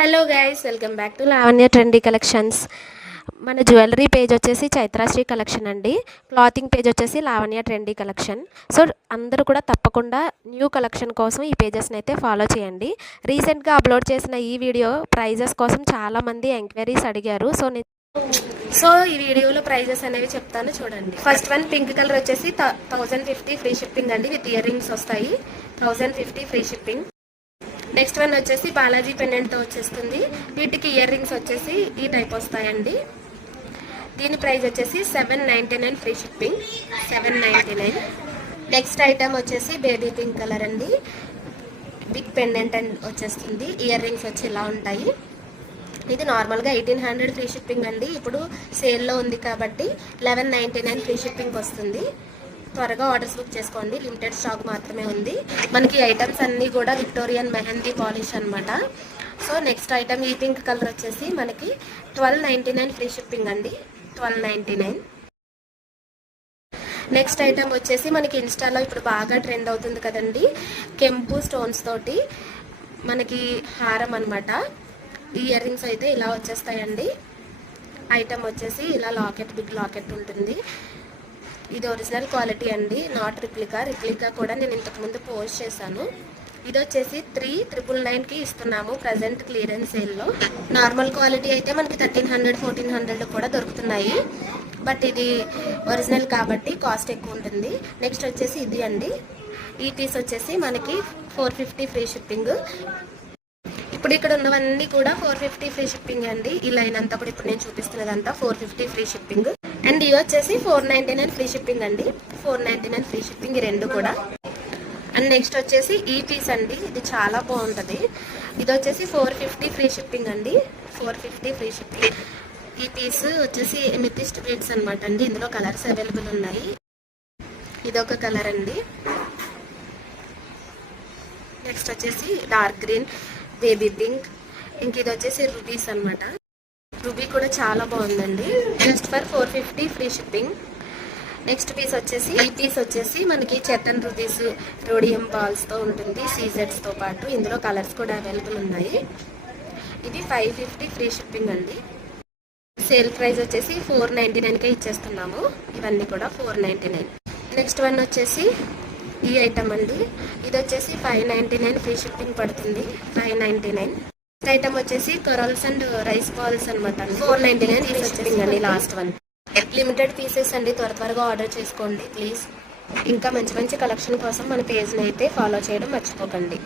Hello guys, welcome back to Lavanya trendy collections. మన jewellery page వచ్చేసి చైత్రాశ్రీ collection అండి. Clothing page వచ్చేసి లావణ్య ట్రెండీ కలెక్షన్. సో అందరూ కూడా తప్పకుండా న్యూ కలెక్షన్ కోసం ఈ పేజెస్ని అయితే ఫాలో చేయండి. రీసెంట్గా అప్లోడ్ చేసిన ఈ వీడియో ప్రైజెస్ కోసం చాలామంది ఎంక్వైరీస్ అడిగారు. సో ఈ వీడియోలో ప్రైజెస్ అనేవి చెప్తాను, చూడండి. ఫస్ట్ వన్ పింక్ కలర్ వచ్చేసి 1050 ఫ్రీ షిప్పింగ్ అండి. విత్ ఇయర్ రింగ్స్ వస్తాయి. 1050 ఫ్రీ షిప్పింగ్. నెక్స్ట్ వన్ వచ్చేసి బాలాజీ పెండెంట్తో వచ్చేస్తుంది. వీటికి ఇయర్ రింగ్స్ వచ్చేసి ఈ టైప్ వస్తాయండి. దీని ప్రైస్ వచ్చేసి 799 ఫ్రీ షిప్పింగ్. 799. నెక్స్ట్ ఐటమ్ వచ్చేసి బేబీ పింక్ కలర్ అండి. బిగ్ పెండెంట్ అండ్ వచ్చేస్తుంది. ఇయర్ రింగ్స్ వచ్చి ఇలా ఉంటాయి. ఇది నార్మల్గా 1800 ఫ్రీ షిప్పింగ్ అండి. ఇప్పుడు సేల్లో ఉంది కాబట్టి 1199 ఫ్రీ షిప్పింగ్ వస్తుంది. త్వరగా ఆర్డర్స్ బుక్ చేసుకోండి, లిమిటెడ్ స్టాక్ మాత్రమే ఉంది. మనకి ఐటమ్స్ అన్నీ కూడా విక్టోరియన్ మెహందీ పాలిష్ అనమాట. సో నెక్స్ట్ ఐటమ్ ఈ పింక్ కలర్ వచ్చేసి మనకి 1299 ఫ్రీ షిప్పింగ్ అండి. 1299. నెక్స్ట్ ఐటమ్ వచ్చేసి మనకి ఇన్స్టాలో ఇప్పుడు బాగా ట్రెండ్ అవుతుంది కదండి, కెంపు స్టోన్స్ తోటి మనకి హారం అనమాట. ఈ ఇయర్ రింగ్స్ అయితే ఇలా వచ్చేస్తాయండి. ఐటమ్ వచ్చేసి ఇలా లాకెట్, బిగ్ లాకెట్ ఉంటుంది. ఇది ఒరిజినల్ క్వాలిటీ అండి, నాట్ రిప్లికా కూడా నేను ఇంతకుముందు పోస్ట్ చేశాను. ఇది వచ్చేసి 3999కి ఇస్తున్నాము ప్రజెంట్ క్లియరెన్స్ సేల్లో. నార్మల్ క్వాలిటీ అయితే మనకి 1300, 1400 కూడా దొరుకుతున్నాయి. బట్ ఇది ఒరిజినల్ కాబట్టి కాస్ట్ ఎక్కువ ఉంటుంది. నెక్స్ట్ వచ్చేసి ఇది అండి. ఈ పీస్ వచ్చేసి మనకి 450 ఫ్రీ షిప్పింగ్. ఇప్పుడు ఇక్కడ ఉన్నవన్నీ కూడా 450 ఫ్రీ షిప్పింగ్ అండి. ఈ లైన్ అంతా కూడా ఇప్పుడు నేను చూపిస్తున్నదంతా 450 ఫ్రీ షిప్పింగ్. అండ్ ఇది వచ్చేసి 499 ఫ్రీ షిప్పింగ్ అండి. 499 ఫ్రీ షిప్పింగ్ ఈ రెండు కూడా. అండ్ నెక్స్ట్ వచ్చేసి ఈ పీస్ అండి. ఇది చాలా బాగుంటుంది. ఇది వచ్చేసి 450 ఫ్రీ షిప్పింగ్ అండి. 450 ఫ్రీ షిప్పింగ్. ఈ పీస్ వచ్చేసి ఎమితిస్ట్ బీడ్స్ అనమాట అండి. ఇందులో కలర్స్ అవైలబుల్ ఉన్నాయి. ఇదొక కలర్ అండి. నెక్స్ట్ వచ్చేసి డార్క్ గ్రీన్, బేబీ పింక్. ఇంక ఇది వచ్చేసి రూబీస్ అనమాట. రూబీ కూడా చాలా బాగుందండి. Just for 450 free shipping. Next piece వచ్చేసి ఈ పీస్ వచ్చేసి మనకి చెట్టన్ రూబీస్ రోడియం బాల్స్తో ఉంటుంది, సీజెడ్స్తో పాటు. ఇందులో కలర్స్ కూడా అవైలబుల్ ఉన్నాయి. ఇది 550 ఫ్రీ షిప్పింగ్ అండి. సేల్ ప్రైస్ వచ్చేసి 499కే ఇచ్చేస్తున్నాము. ఇవన్నీ కూడా 499. నెక్స్ట్ వన్ వచ్చేసి ఈ ఐటమ్ అండి. ఇది వచ్చేసి 599 ఫ్రీ షిప్పింగ్ పడుతుంది. 599. నెక్స్ట్ ఐటమ్ వచ్చేసి కరల్స్ అండ్ రైస్ బాల్స్ అనమాట. 499 ఫ్రీ షిప్పింగ్ అండి. లాస్ట్ వన్ లిమిటెడ్ పీసెస్ అండి. త్వరగా ఆర్డర్ చేసుకోండి ప్లీజ్. ఇంకా మంచి మంచి కలెక్షన్ కోసం మన పేజ్ని అయితే ఫాలో చేయడం మర్చిపోకండి.